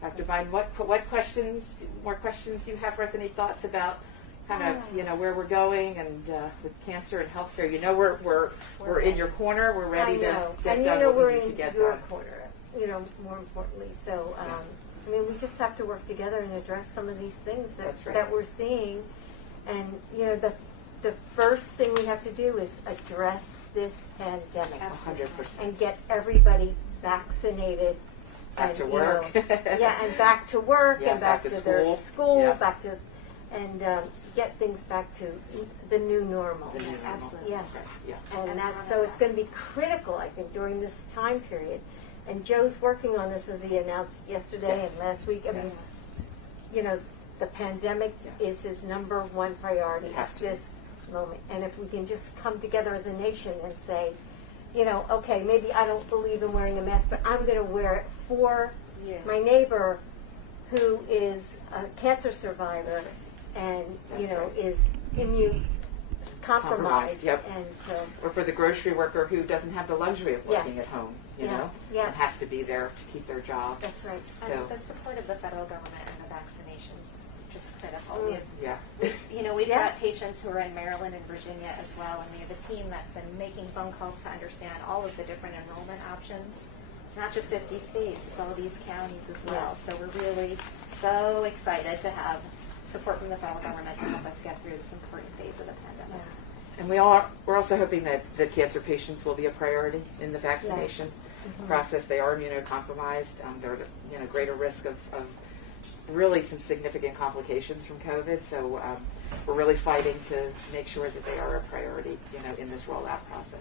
Dr. Biden, what more questions do you have for us? Any thoughts about kind of, where we're going and with cancer and healthcare? We're in your corner. We're ready to get done what we need to get done. We're in your corner, more importantly. So, we just have to work together and address some of these things that we're seeing. And, the first thing we have to do is address this pandemic. 100%. And get everybody vaccinated. Back to work. And back to work, and back to their school, back to, and get things back to the new normal. Absolutely. Yes. And so it's going to be critical, I think, during this time period. And Joe's working on this, as he announced yesterday and last week. I mean, the pandemic is his number one priority at this moment. And if we can just come together as a nation and say, okay, maybe I don't believe in wearing a mask, but I'm going to wear it for my neighbor who is a cancer survivor and, is immune compromised. And so, or for the grocery worker who doesn't have the luxury of working at home, and has to be there to keep their job. That's right. So. And the support of the federal government and the vaccinations just critical. We've got patients who are in Maryland and Virginia as well, and we have a team that's been making phone calls to understand all of the different enrollment options. It's not just 50 states, it's all these counties as well. So we're really so excited to have support from the federal government to help us get through this important phase of the pandemic. And we're also hoping that the cancer patients will be a priority in the vaccination process. They are immunocompromised. They're at greater risk of really some significant complications from COVID. So we're really fighting to make sure that they are a priority, in this rollout process.